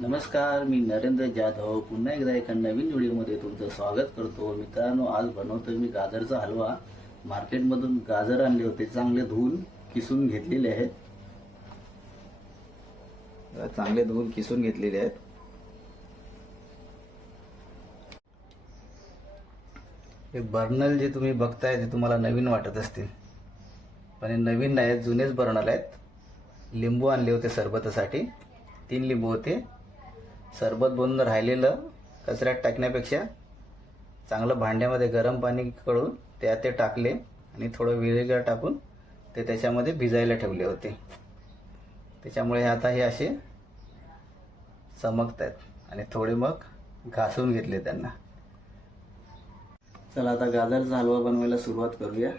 नमस्कार मी नरेंद्र जाधव. पुन्हा एकदा एका नवीन व्हिडिओमध्ये तुमचं स्वागत करतो. मित्रांनो आज बनवतोय मी गाजरचा हलवा. मार्केटमधून गाजर आणले होते चांगले धुवून किसून घेतलेले आहेत. चांगले धुवून किसून घेतलेले आहेत. हे बर्नल जे तुम्ही बघताय ते तुम्हाला नवीन वाटत असतील. पण हे नवीन नाही आहेत जुनेच बर्नल आहेत. लिंबू आणले होते सरबतासाठी. तीन लिंबू होते. सरबत बनून राहिलेलं कचऱ्यात टाकण्यापेक्षा चांगलं भांड्यामध्ये गरम पाणी करून त्यात ते टाकले आणि थोडं विनेगर टाकून ते त्याच्यामध्ये भिजायला ठेवले होते. त्याच्यामुळे आता हे असे चमकत आहेत आणि थोडे मग घासून घेतले त्यांना. चला आता गाजरचा हलवा बनवायला सुरुवात करूया.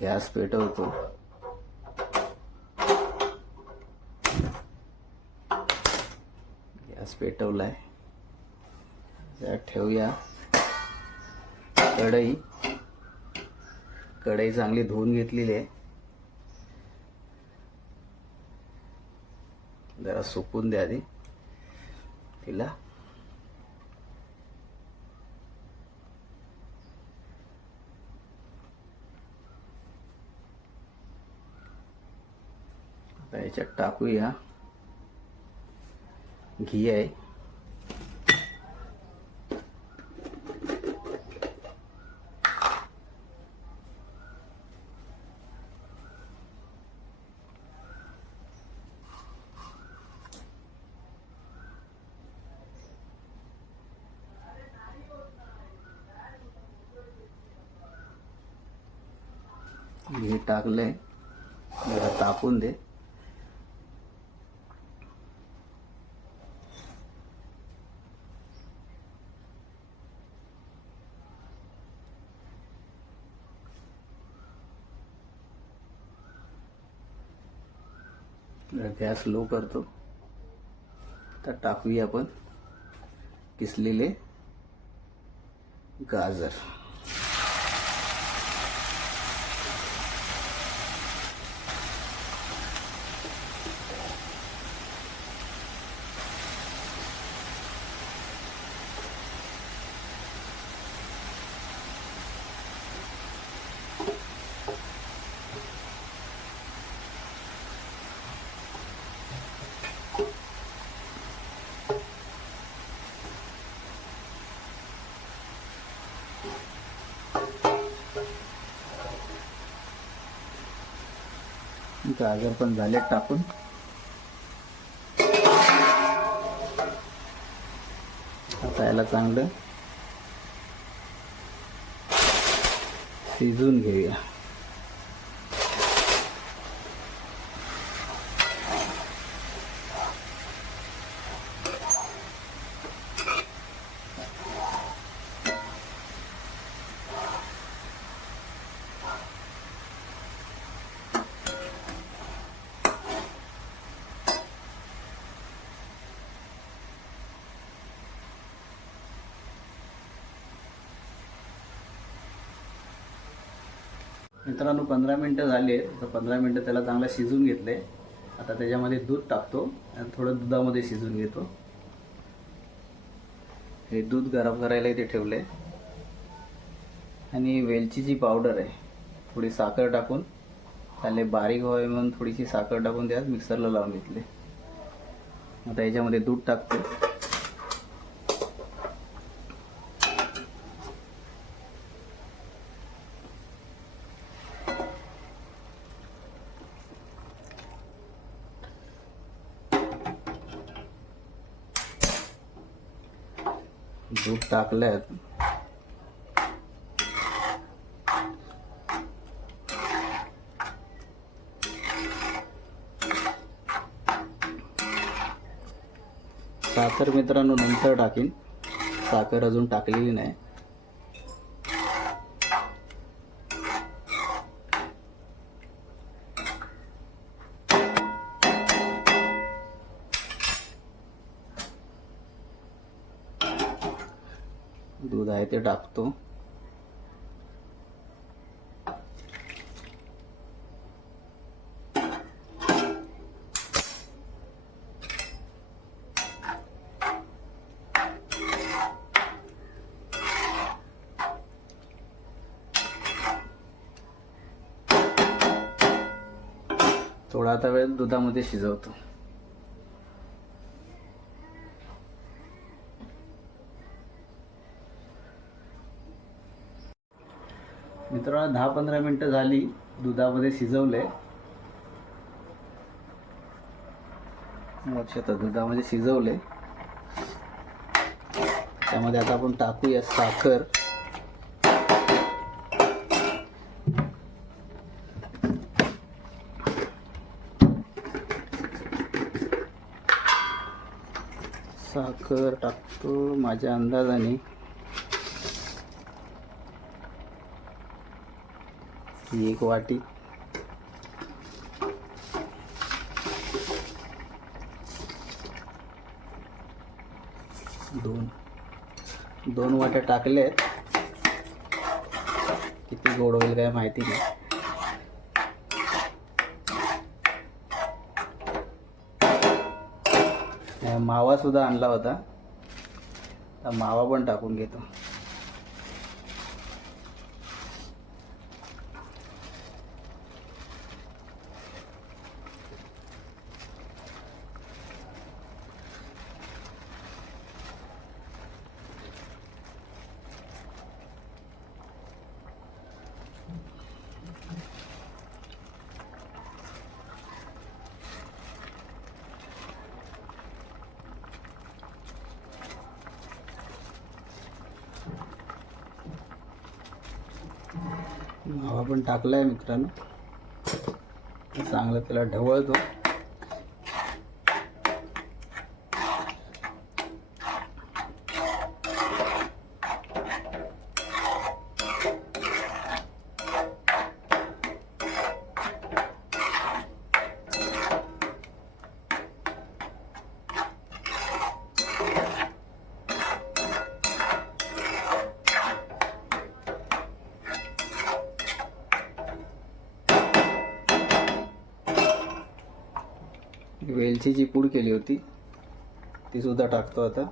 गॅस पेटवतो. गॅस पेटवलाय. आहे ठेवूया. कढई. कढई चांगली धुवून घेतलेली आहे. जरा सुकून द्या आधी. तिला. आता याच्यात टाकूया. घी आहे घी टाकलंय जरा तापून दे। गॅस लो करतो. तर टाकूया आपण किसलेले गाजर. गाजर पण झाले टाकून. आता याला चांगलं. शिजून घेऊया. मित्रांनो पंधरा मिनटं झाले. तर पंधरा मिनटं त्याला चांगलं शिजून घेतले. आता त्याच्यामध्ये दूध टाकतो आणि थोडं दुधामध्ये शिजून घेतो. हे दूध गरम करायला इथे ठेवले आणि वेलचीची पावडर आहे थोडी साखर टाकून त्याला बारीक व्हावे म्हणून थोडीशी साखर टाकून त्यात मिक्सरला लावून घेतले. आता याच्यामध्ये दूध टाकतो. दूध टाकल्यात. साखर मित्रांनो नंतर टाकीन. साखर अजून टाकलेली नाही. दूध आहे ते टाकतो. थोडा आता वेळ दुधामध्ये शिजवतो. मित्रांनो दहा पंधरा मिनटं झाली. दुधामध्ये शिजवले लक्षात दुधामध्ये शिजवले त्यामध्ये आता आपण टाकूया साखर. साखर टाकतो माझ्या अंदाजाने. ही एक वाटी. दोन. दोन वाट्या टाकले आहेत किती गोड होईल काय माहिती नाही. मावा सुद्धा आणला होता. मावा पण टाकून घेतो. हवा पण टाकलाय मित्रांनो. चांगलं त्याला ढवळतो. वेलचीची पूड केली होती ती सुद्धा टाकतो आता.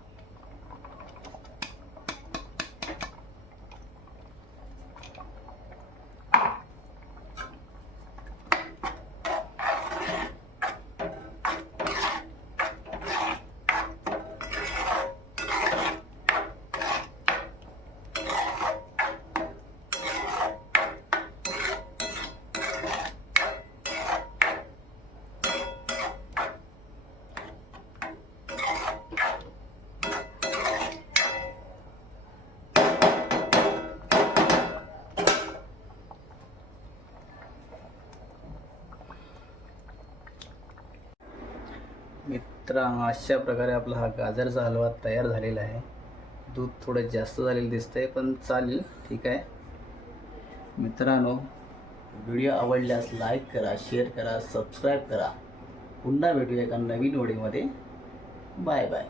मित्रांनो अशा प्रकारे आपला हा गाजरचा हलवा तयार झालेला आहे. दूध थोडं जास्त झालेलं दिसतंय पण चालेल ठीक आहे. मित्रांनो व्हिडिओ आवडल्यास लाईक करा शेअर करा सबस्क्राईब करा. पुन्हा भेटूया एका नवीन व्हिडिओमध्ये. Bye bye.